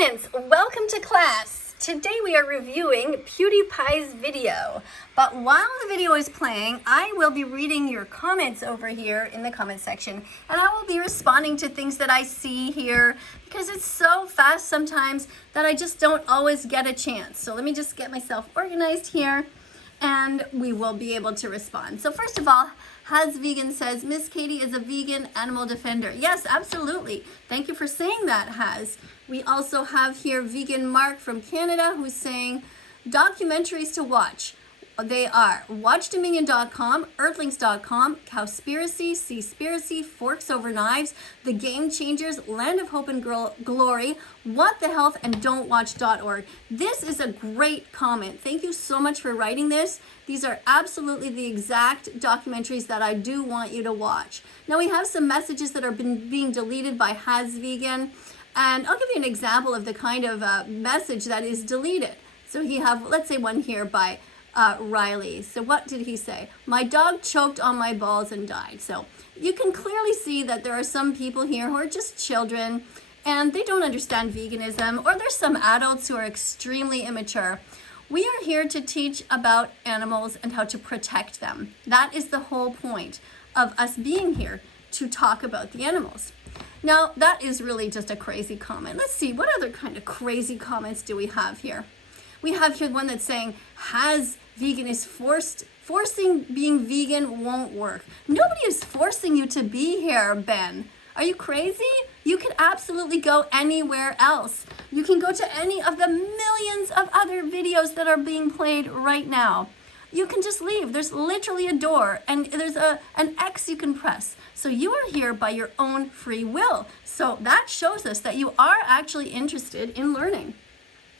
students, welcome to class. Today we are reviewing PewDiePie's video. But while the video is playing, I will be reading your comments over here in the comment section, and I will be responding to things that I see here because it's so fast sometimes that I just don't always get a chance. So let me just get myself organized here and we will be able to respond. So first of all, Has Vegan says, Miss Katie is a vegan animal defender. Yes, absolutely. Thank you for saying that, Has. We also have here Vegan Mark from Canada who's saying, documentaries to watch. They are WatchDominion.com, Earthlings.com, Cowspiracy, Seaspiracy, Forks Over Knives, The Game Changers, Land of Hope and Glory, What the Health, and Don'tWatch.org. This is a great comment. Thank you so much for writing this. These are absolutely the exact documentaries that I do want you to watch. Now we have some messages that are being deleted by Has Vegan, and I'll give you an example of the kind of message that is deleted. So he have, let's say one here by Riley. So what did he say? My dog choked on my balls and died. So you can clearly see that there are some people here who are just children and they don't understand veganism, or there's some adults who are extremely immature. We are here to teach about animals and how to protect them. That is the whole point of us being here, to talk about the animals. Now that is really just a crazy comment. Let's see, what other kind of crazy comments do we have here? We have here one that's saying, Has Vegan is forcing being vegan won't work. Nobody is forcing you to be here, Ben. Are you crazy? You can absolutely go anywhere else. You can go to any of the millions of other videos that are being played right now. You can just leave. There's literally a door and there's an X you can press. So you are here by your own free will. So that shows us that you are actually interested in learning,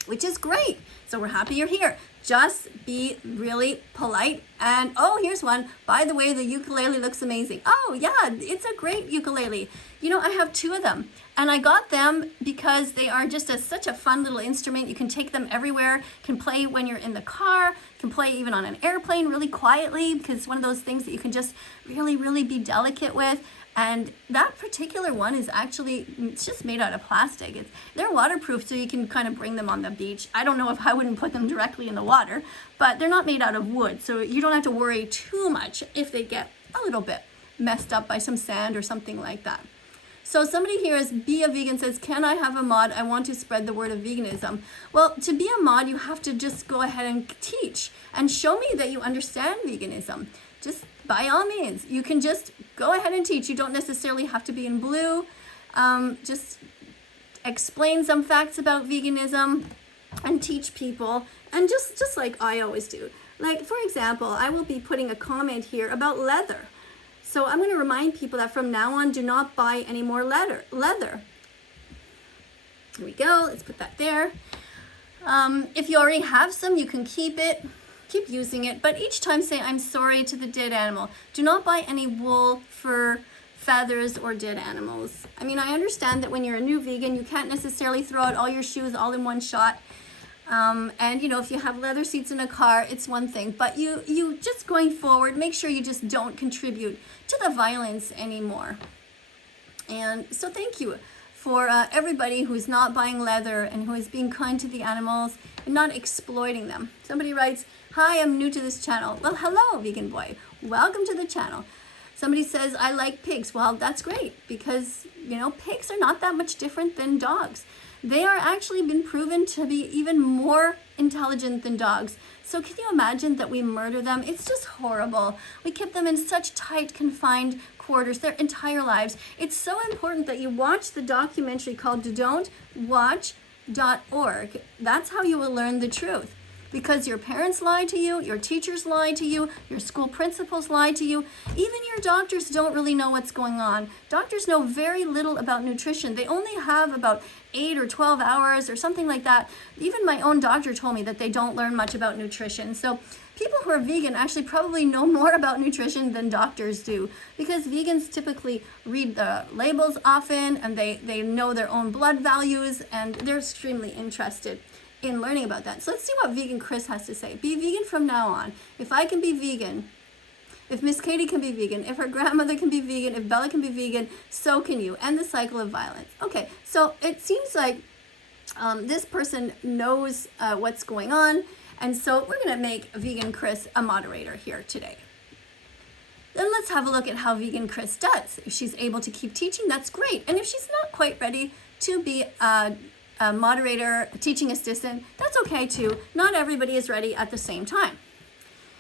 which is great. So we're happy you're here. Just be really polite. And oh, here's one. By the way, the ukulele looks amazing. Oh yeah, it's a great ukulele. You know, I have two of them and I got them because they are just such a fun little instrument. You can take them everywhere, can play when you're in the car, can play even on an airplane really quietly, because it's one of those things that you can just really be delicate with. And that particular one is actually, it's just made out of plastic. They're waterproof, so you can kind of bring them on the beach. I don't know if I wouldn't put them directly in the water, but they're not made out of wood, so you don't have to worry too much if they get a little bit messed up by some sand or something like that. So somebody here is Be a Vegan says, can I have a mod? I want to spread the word of veganism. Well, to be a mod, you have to just go ahead and teach and show me that you understand veganism. Just by all means, you can just go ahead and teach. You don't necessarily have to be in blue. Just explain some facts about veganism and teach people. And just like I always do. Like, for example, I will be putting a comment here about leather. So I'm going to remind people that from now on, do not buy any more leather. Here we go. Let's put that there. If you already have some, you can keep it. Keep using it, but each time say, I'm sorry to the dead animal. Do not buy any wool, fur, feathers, or dead animals. I mean, I understand that when you're a new vegan, you can't necessarily throw out all your shoes all in one shot. And you know, if you have leather seats in a car, it's one thing, but you just going forward, make sure you just don't contribute to the violence anymore. And so thank you for everybody who's not buying leather and who is being kind to the animals and not exploiting them. Somebody writes, hi, I'm new to this channel. Well, hello, vegan boy. Welcome to the channel. Somebody says, I like pigs. Well, that's great because, you know, pigs are not that much different than dogs. They are actually been proven to be even more intelligent than dogs. So can you imagine that we murder them? It's just horrible. We keep them in such tight, confined quarters their entire lives. It's so important that you watch the documentary called Don'tWatch.org. That's how you will learn the truth. Because your parents lie to you, your teachers lie to you, your school principals lie to you, even your doctors don't really know what's going on. Doctors know very little about nutrition. They only have about 8 or 12 hours or something like that. Even my own doctor told me that they don't learn much about nutrition. So people who are vegan actually probably know more about nutrition than doctors do, because vegans typically read the labels often and they know their own blood values and they're extremely interested in learning about that. So let's see what Vegan Chris has to say. Be vegan from now on. If I can be vegan, if Miss Katie can be vegan, if her grandmother can be vegan, if Bella can be vegan, so can you. End the cycle of violence. Okay, so it seems like This person knows what's going on, and so we're going to make Vegan Chris a moderator here today. Then let's have a look at how Vegan Chris does. If she's able to keep teaching, that's great. And if she's not quite ready to be a moderator, a teaching assistant, that's okay too. Not everybody is ready at the same time.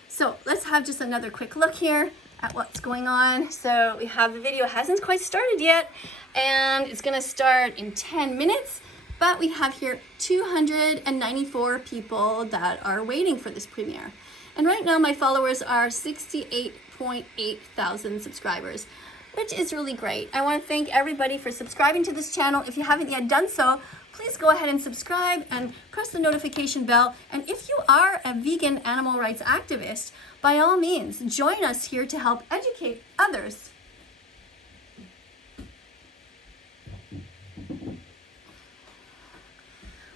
So let's have just another quick look here at what's going on. So we have the video hasn't quite started yet, and it's going to start in 10 minutes. But we have here 294 people that are waiting for this premiere. And right now my followers are 68.8 thousand subscribers, which is really great. I want to thank everybody for subscribing to this channel. If you haven't yet done so, please go ahead and subscribe and press the notification bell. And if you are a vegan animal rights activist, by all means, join us here to help educate others.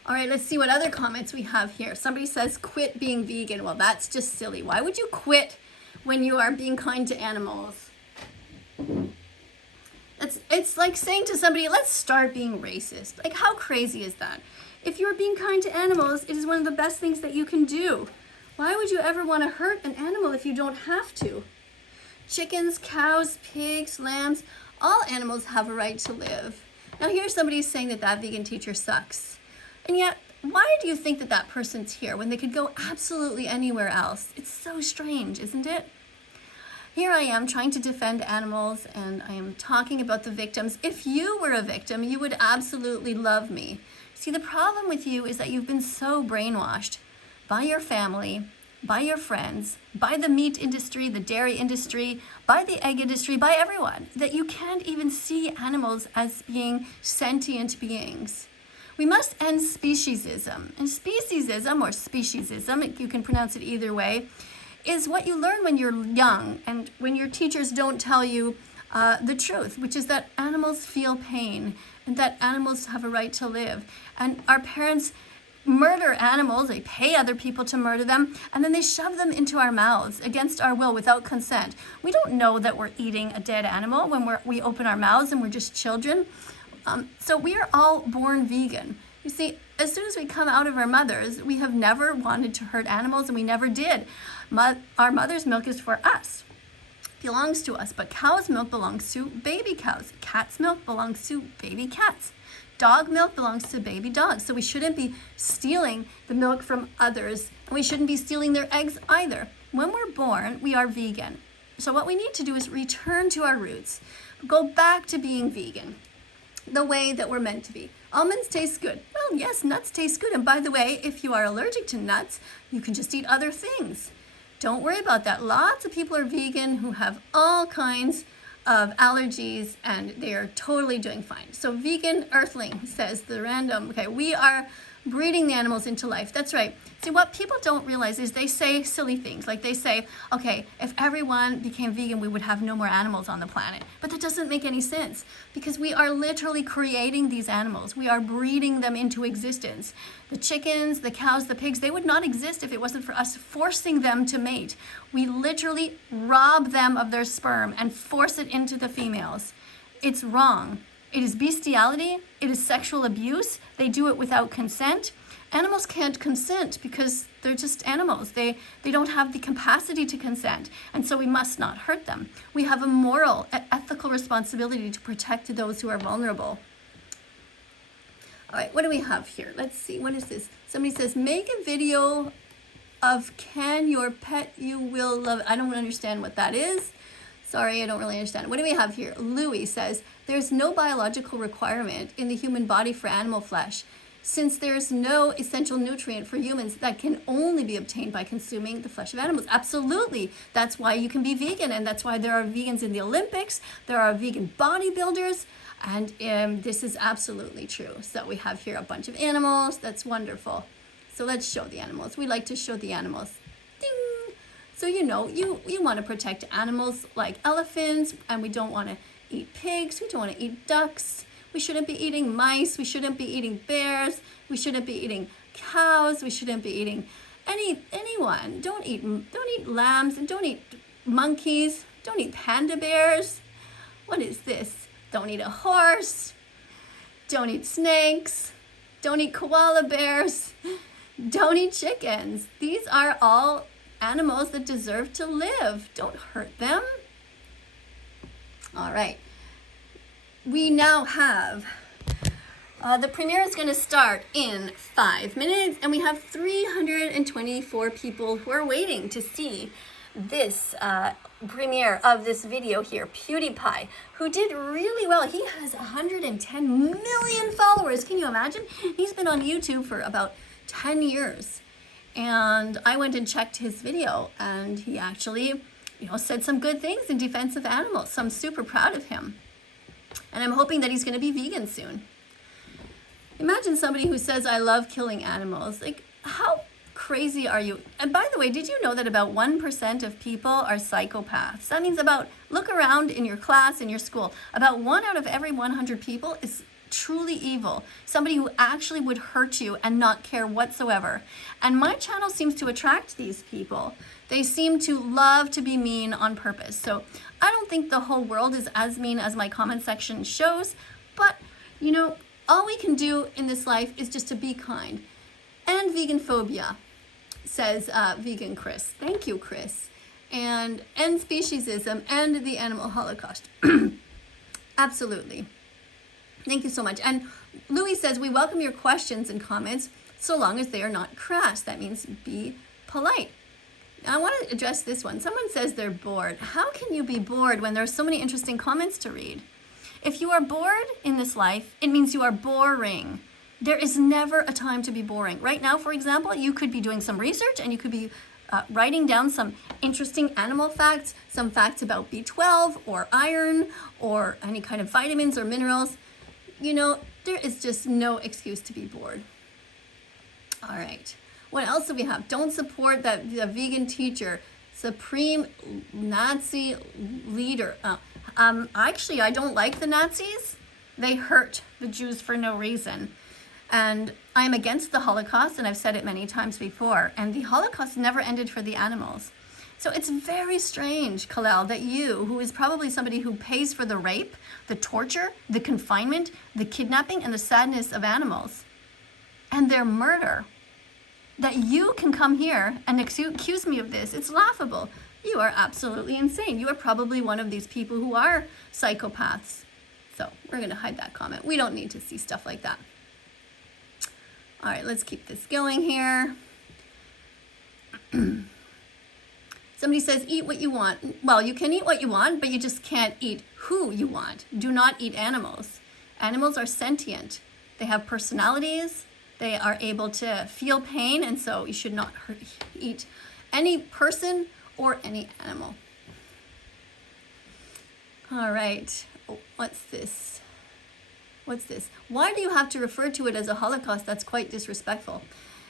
All right, let's see what other comments we have here. Somebody says, quit being vegan. Well, that's just silly. Why would you quit when you are being kind to animals? It's like saying to somebody, let's start being racist. Like, how crazy is that? If you're being kind to animals, it is one of the best things that you can do. Why would you ever want to hurt an animal if you don't have to? Chickens, cows, pigs, lambs, all animals have a right to live. Now, here's somebody saying that that vegan teacher sucks. And yet, why do you think that that person's here when they could go absolutely anywhere else? It's so strange, isn't it? Here I am trying to defend animals, and I am talking about the victims. If you were a victim, you would absolutely love me. See, the problem with you is that you've been so brainwashed by your family, by your friends, by the meat industry, the dairy industry, by the egg industry, by everyone, that you can't even see animals as being sentient beings. We must end speciesism. And speciesism, or speciesism, you can pronounce it either way, is what you learn when you're young and when your teachers don't tell you the truth, which is that animals feel pain and that animals have a right to live. And our parents murder animals, they pay other people to murder them, and then they shove them into our mouths against our will without consent. We don't know that we're eating a dead animal when we open our mouths and we're just children. So we are all born vegan. You see, as soon as we come out of our mothers, we have never wanted to hurt animals, and we never did. Our mother's milk is for us, belongs to us, but cow's milk belongs to baby cows. Cat's milk belongs to baby cats. Dog milk belongs to baby dogs. So we shouldn't be stealing the milk from others, and we shouldn't be stealing their eggs either. When we're born, we are vegan. So what we need to do is return to our roots, go back to being vegan the way that we're meant to be. Almonds taste good. Well, yes, nuts taste good. And by the way, if you are allergic to nuts, you can just eat other things. Don't worry about that. Lots of people are vegan who have all kinds of allergies, and they are totally doing fine. So Vegan Earthling says the random, okay, we are breeding the animals into life. That's right. See, what people don't realize is they say silly things. Like they say, okay, if everyone became vegan, we would have no more animals on the planet. But that doesn't make any sense, because we are literally creating these animals. We are breeding them into existence. The chickens, the cows, the pigs, they would not exist if it wasn't for us forcing them to mate. We literally rob them of their sperm and force it into the females. It's wrong. It is bestiality. It is sexual abuse. They do it without consent. Animals can't consent because they're just animals. They don't have the capacity to consent, and so we must not hurt them. We have a moral, ethical responsibility to protect those who are vulnerable. All right, what do we have here? Let's see, what is this? Somebody says, make a video of can your pet you will love. I don't understand what that is. Sorry, I don't really understand. What do we have here? Louis says, there's no biological requirement in the human body for animal flesh, since there's no essential nutrient for humans that can only be obtained by consuming the flesh of animals. Absolutely. That's why you can be vegan, and that's why there are vegans in the Olympics. There are vegan bodybuilders, and this is absolutely true. So we have here a bunch of animals. That's wonderful. So let's show the animals. We like to show the animals. Ding! So you know, you want to protect animals like elephants, and we don't want to eat pigs. We don't want to eat ducks. We shouldn't be eating mice. We shouldn't be eating bears. We shouldn't be eating cows. We shouldn't be eating anyone. Don't eat lambs, and don't eat monkeys. Don't eat panda bears. What is this? Don't eat a horse. Don't eat snakes. Don't eat koala bears. Don't eat chickens. These are all animals that deserve to live. Don't hurt them. All right. We now have, the premiere is going to start in 5 minutes, and we have 324 people who are waiting to see this premiere of this video here. PewDiePie, who did really well. He has 110 million followers. Can you imagine? He's been on YouTube for about 10 years. And I went and checked his video, and he actually, said some good things in defense of animals. So I'm super proud of him. And I'm hoping that he's going to be vegan soon. Imagine somebody who says, I love killing animals. Like, how crazy are you? And by the way, did you know that about 1% of people are psychopaths? That means look around in your class, in your school, about 1 out of every 100 people is truly evil. Somebody who actually would hurt you and not care whatsoever. And my channel seems to attract these people. They seem to love to be mean on purpose. So I don't think the whole world is as mean as my comment section shows, but all we can do in this life is just to be kind. And vegan phobia, says vegan Chris. Thank you, Chris. And end speciesism and the animal holocaust. Absolutely. Thank you so much. And Louis says, we welcome your questions and comments so long as they are not crass. That means be polite. Now, I want to address this one. Someone says they're bored. How can you be bored when there are so many interesting comments to read? If you are bored in this life, it means you are boring. There is never a time to be boring. Right now, for example, you could be doing some research and you could be writing down some interesting animal facts, some facts about B12 or iron or any kind of vitamins or minerals. There is just no excuse to be bored. All right. What else do we have? Don't support the vegan teacher, supreme Nazi leader. Actually, I don't like the Nazis. They hurt the Jews for no reason. And I'm against the Holocaust, and I've said it many times before. And the Holocaust never ended for the animals. So it's very strange, Kalel, that you, who is probably somebody who pays for the rape, the torture, the confinement, the kidnapping, and the sadness of animals, and their murder, that you can come here and accuse me of this. It's laughable. You are absolutely insane. You are probably one of these people who are psychopaths. So we're going to hide that comment. We don't need to see stuff like that. All right, let's keep this going here. Somebody says, eat what you want. Well, you can eat what you want, but you just can't eat who you want. Do not eat animals. Animals are sentient. They have personalities. They are able to feel pain, and so you should not eat any person or any animal. All right. Oh, what's this? What's this? Why do you have to refer to it as a Holocaust? That's quite disrespectful.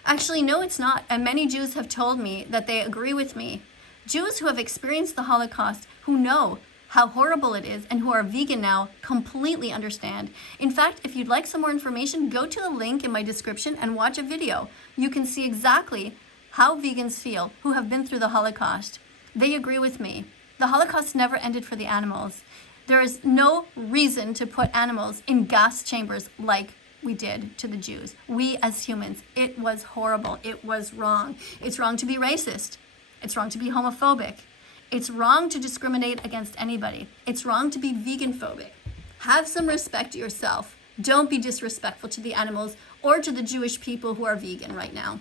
Actually, no, it's not. And many Jews have told me that they agree with me. Jews who have experienced the Holocaust, who know how horrible it is, and who are vegan now, completely understand. In fact, if you'd like some more information, go to the link in my description and watch a video. You can see exactly how vegans feel who have been through the Holocaust. They agree with me. The Holocaust never ended for the animals. There is no reason to put animals in gas chambers like we did to the Jews. We as humans, it was horrible. It was wrong. It's wrong to be racist. It's wrong to be homophobic. It's wrong to discriminate against anybody. It's wrong to be vegan phobic. Have some respect to yourself. Don't be disrespectful to the animals or to the Jewish people who are vegan right now.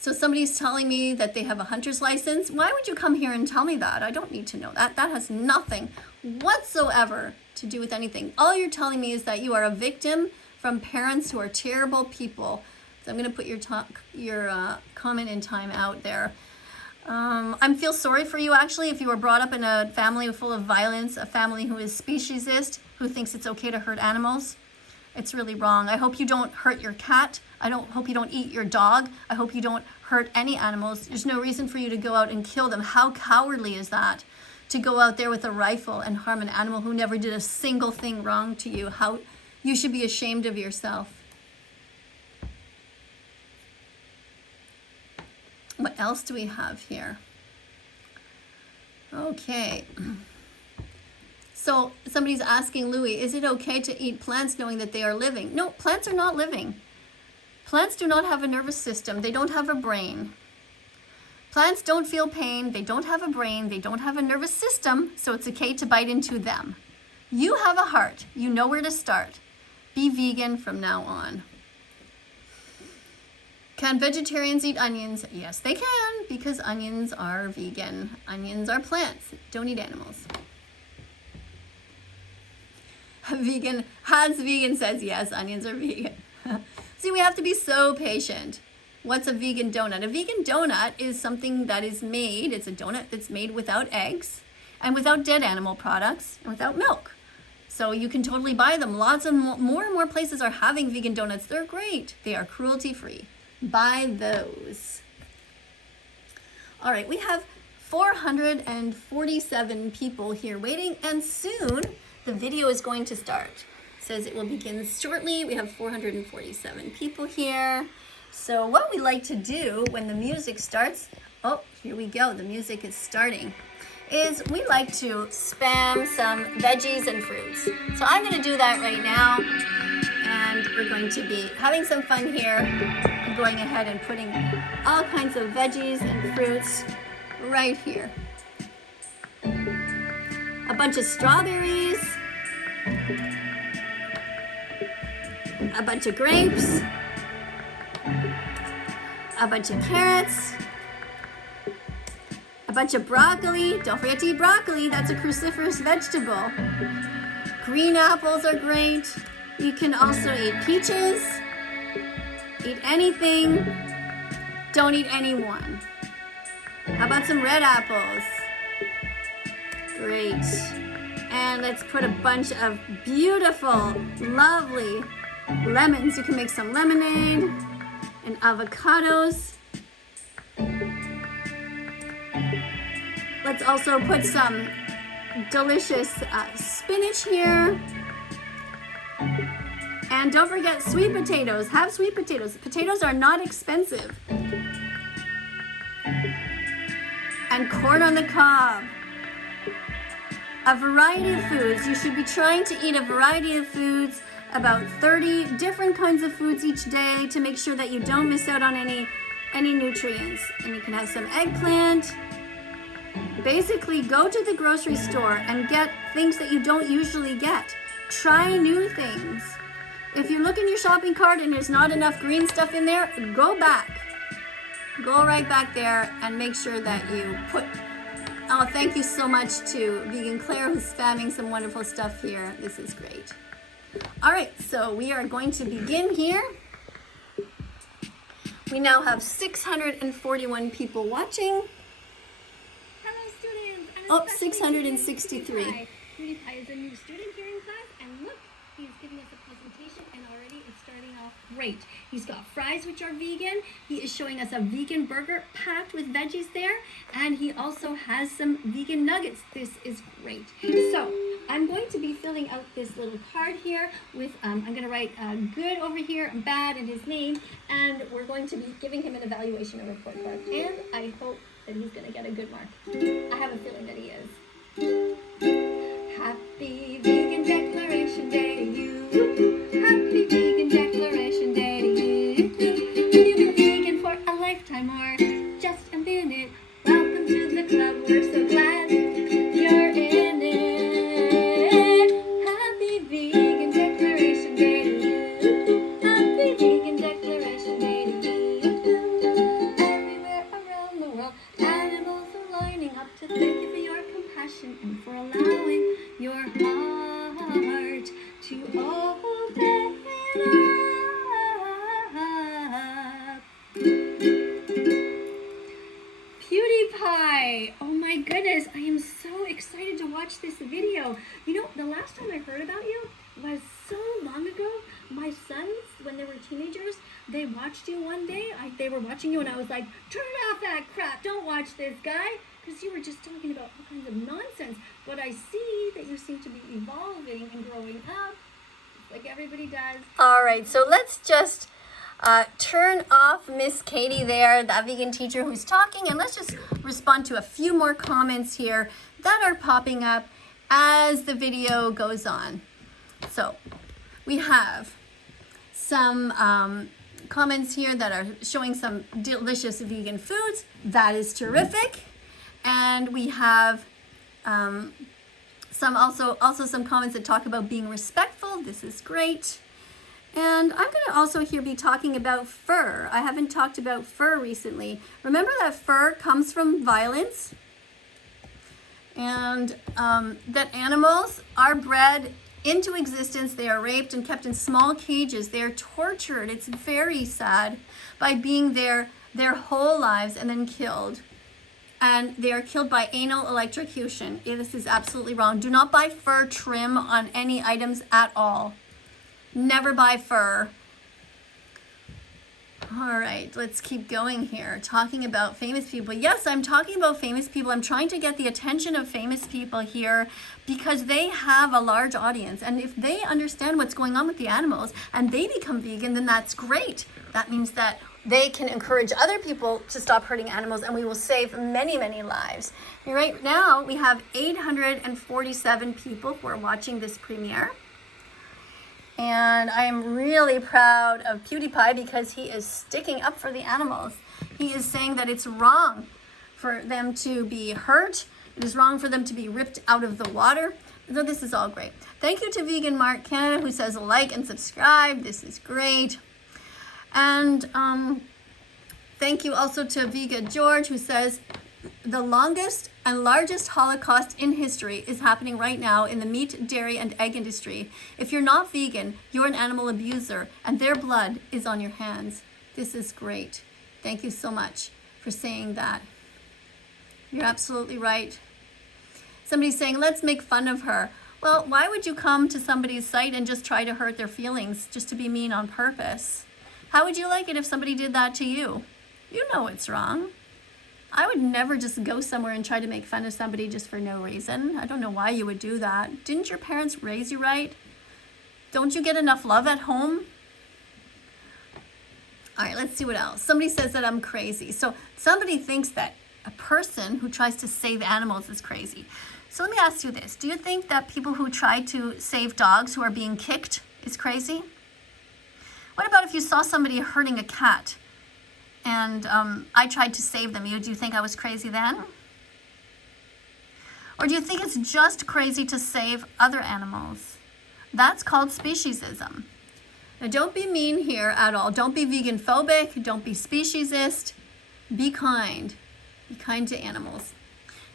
So somebody's telling me that they have a hunter's license. Why would you come here and tell me that? I don't need to know that. That has nothing whatsoever to do with anything. All you're telling me is that you are a victim from parents who are terrible people. So I'm going to put your comment in time out there. I feel sorry for you, actually, if you were brought up in a family full of violence, a family who is speciesist, who thinks it's okay to hurt animals. It's really wrong. I hope you don't hurt your cat. I hope you don't eat your dog. I hope you don't hurt any animals. There's no reason for you to go out and kill them. How cowardly is that? To go out there with a rifle and harm an animal who never did a single thing wrong to you. How you should be ashamed of yourself. What else do we have here? Okay. So somebody's asking Louis, is it okay to eat plants knowing that they are living? No, plants are not living. Plants do not have a nervous system. They don't have a brain. Plants don't feel pain. They don't have a brain. They don't have a nervous system, so it's okay to bite into them. You have a heart. You know where to start. Be vegan from now on. Can vegetarians eat onions? Yes, they can, because onions are vegan. Onions are plants. Don't eat animals. Vegan, Hans Vegan says yes, onions are vegan. See, we have to be so patient. What's a vegan donut? A vegan donut is something that is made, it's a donut that's made without eggs and without dead animal products and without milk. So you can totally buy them. Lots of more and more places are having vegan donuts. They're great. They are cruelty-free. Buy those. All right, we have 447 people here waiting, and soon the video is going to start. It says it will begin shortly. We have 447 people here. So what we like to do when the music starts, oh, here we go, the music is starting, is we like to spam some veggies and fruits. So I'm gonna do that right now, and we're going to be having some fun here, and going ahead and putting all kinds of veggies and fruits right here. A bunch of strawberries, a bunch of grapes, a bunch of carrots, a bunch of broccoli. Don't forget to eat broccoli. That's a cruciferous vegetable. Green apples are great. You can also eat peaches. Eat anything. Don't eat any one. How about some red apples? Great. And let's put a bunch of beautiful, lovely lemons. You can make some lemonade. And avocados. Let's also put some delicious spinach here. And don't forget sweet potatoes. Have sweet potatoes. Potatoes are not expensive. And corn on the cob. A variety of foods. You should be trying to eat a variety of foods, about 30 different kinds of foods each day, to make sure that you don't miss out on any nutrients. And you can have some eggplant. Basically, go to the grocery store and get things that you don't usually get. Try new things. If you look in your shopping cart and there's not enough green stuff in there, go back. Go right back there and make sure that you put... Oh, thank you so much to Vegan Claire, who's spamming some wonderful stuff here. This is great. All right, so we are going to begin here. We now have 641 people watching. Hello, students. Oh, 663. Cutie Pie is a new student here in class, and look, he's giving us a presentation, and already it's starting off great. He's got fries, which are vegan. He is showing us a vegan burger packed with veggies there, and he also has some vegan nuggets. This is great. So I'm going to be filling out this little card here with, I'm going to write good over here and bad in his name, and we're going to be giving him an evaluation and report card, and I hope that he's going to get a good mark. I have a feeling that he is. Happy Vegan Declaration Day to you. Happy Vegan Declaration Day to you. You've been vegan for a lifetime or just a minute. Welcome to the club. We're so glad you're in it. Happy Vegan Declaration Day to you. Happy Vegan Declaration Day to you. Everywhere around the world, animals are lining up to thank you for your compassion and for allowing your heart to open up. PewDiePie! Oh my goodness, I am so excited to watch this video. You know, the last time I heard about you was so long ago. My sons, when they were teenagers, they watched you one day. They were watching you and I was like, turn off that crap, don't watch this guy. Because you were just talking about all kinds of nonsense. But I see that you seem to be evolving and growing up, like everybody does. All right, so let's just turn off Miss Katie there, that vegan teacher who's talking, and let's just respond to a few more comments here that are popping up. as the video goes on. So we have some comments here that are showing some delicious vegan foods. That is terrific. And we have some also some comments that talk about being respectful. This is great. And I'm going to also here be talking about fur. I haven't talked about fur recently. Remember that fur comes from violence, and that animals are bred into existence. They are raped and kept in small cages. They are tortured. It's very sad, by being there their whole lives and then killed. And they are killed by anal electrocution. This is absolutely wrong. Do not buy fur trim on any items at all. Never buy fur. All right, let's keep going here. Talking about famous people. Yes, I'm talking about famous people. I'm trying to get the attention of famous people here because they have a large audience. And if they understand what's going on with the animals and they become vegan, then that's great. That means that they can encourage other people to stop hurting animals, and we will save many, many lives. And right now, we have 847 people who are watching this premiere. And I am really proud of PewDiePie because he is sticking up for the animals. He is saying that it's wrong for them to be hurt. It is wrong for them to be ripped out of the water. So this is all great. Thank you to Vegan Mark Canada, who says like and subscribe. This is great. And thank you also to Vega George, who says the longest and largest holocaust in history is happening right now in the meat, dairy, and egg industry. If you're not vegan, you're an animal abuser, and their blood is on your hands. This is great. Thank you so much for saying that. You're absolutely right. Somebody's saying, let's make fun of her. Well, why would you come to somebody's site and just try to hurt their feelings, just to be mean on purpose? How would you like it if somebody did that to you? You know it's wrong. I would never just go somewhere and try to make fun of somebody just for no reason. I don't know why you would do that. Didn't your parents raise you right? Don't you get enough love at home? All right, let's see what else. Somebody says that I'm crazy. So somebody thinks that a person who tries to save animals is crazy. So let me ask you this. Do you think that people who try to save dogs who are being kicked is crazy? What about if you saw somebody hurting a cat and I tried to save them? Do you think I was crazy then? Or do you think it's just crazy to save other animals? That's called speciesism. Now, don't be mean here at all. Don't be vegan phobic. Don't be speciesist. Be kind. Be kind to animals.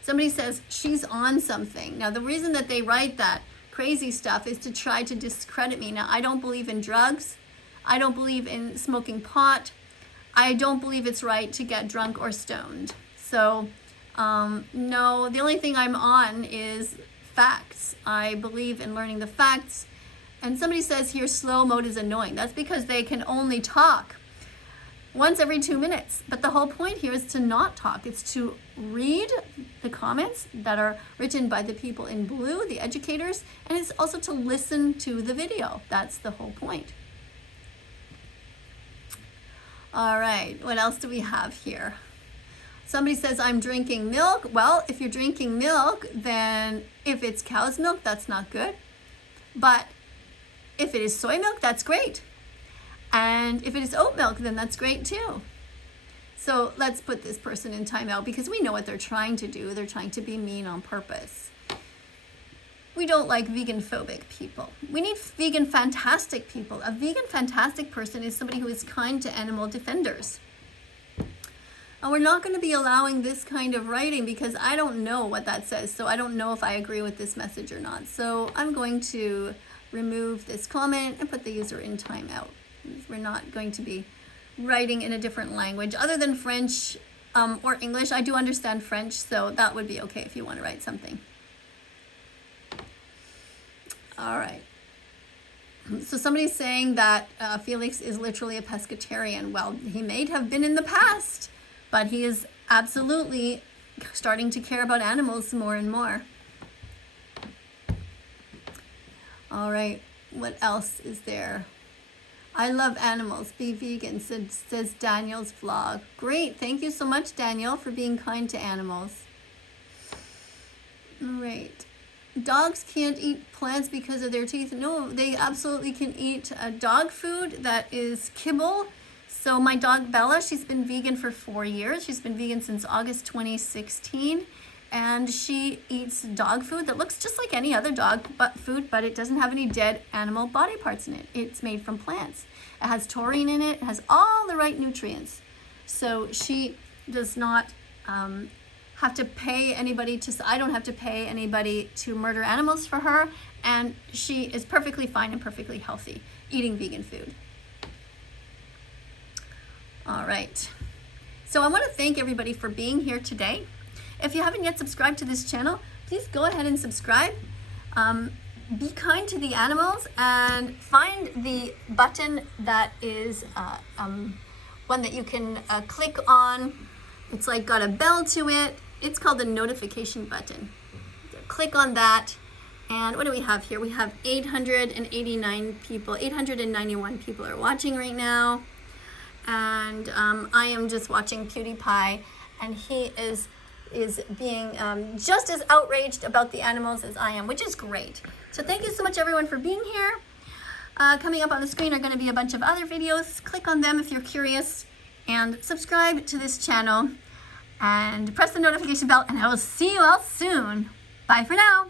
Somebody says she's on something. Now, the reason that they write that crazy stuff is to try to discredit me. Now, I don't believe in drugs. I don't believe in smoking pot. I don't believe it's right to get drunk or stoned. So, no, the only thing I'm on is facts. I believe in learning the facts. And somebody says here slow mode is annoying. That's because they can only talk once every 2 minutes. But the whole point here is to not talk. It's to read the comments that are written by the people in blue, the educators, and it's also to listen to the video. That's the whole point. All right, what else do we have here? Somebody says, I'm drinking milk. Well, if you're drinking milk, then if it's cow's milk, that's not good. But if it is soy milk, that's great. And if it is oat milk, then that's great too. So let's put this person in timeout because we know what they're trying to do. They're trying to be mean on purpose. We don't like vegan phobic people. We need vegan fantastic people. A vegan fantastic person is somebody who is kind to animal defenders. And we're not going to be allowing this kind of writing because I don't know what that says. So I don't know if I agree with this message or not. So I'm going to remove this comment and put the user in timeout. We're not going to be writing in a different language other than French or English. I do understand French, so that would be okay if you want to write something. All right. So somebody's saying that Felix is literally a pescatarian. Well, he may have been in the past, but he is absolutely starting to care about animals more and more. All right. What else is there? I love animals. Be vegan, says Daniel's vlog. Great. Thank you so much, Daniel, for being kind to animals. All right. dogs can't eat plants because of their teeth. No, they absolutely can eat dog food that is kibble. So my dog Bella, she's been vegan for 4 years. She's been vegan since August 2016. And she eats dog food that looks just like any other dog food, but it doesn't have any dead animal body parts in it. It's made from plants. It has taurine in it. It has all the right nutrients. So she does not have to pay anybody I don't have to pay anybody to murder animals for her. And she is perfectly fine and perfectly healthy eating vegan food. All right. So I want to thank everybody for being here today. If you haven't yet subscribed to this channel, please go ahead and subscribe. Be kind to the animals and find the button that is one that you can click on. It's like got a bell to it. It's called the notification button. Click on that. And what do we have here? We have 889 people, 891 people are watching right now. And I am just watching PewDiePie, and he is being just as outraged about the animals as I am, which is great. So thank you so much everyone for being here. Coming up on the screen are going to be a bunch of other videos. Click on them if you're curious, and subscribe to this channel and press the notification bell, and I will see you all soon. Bye for now.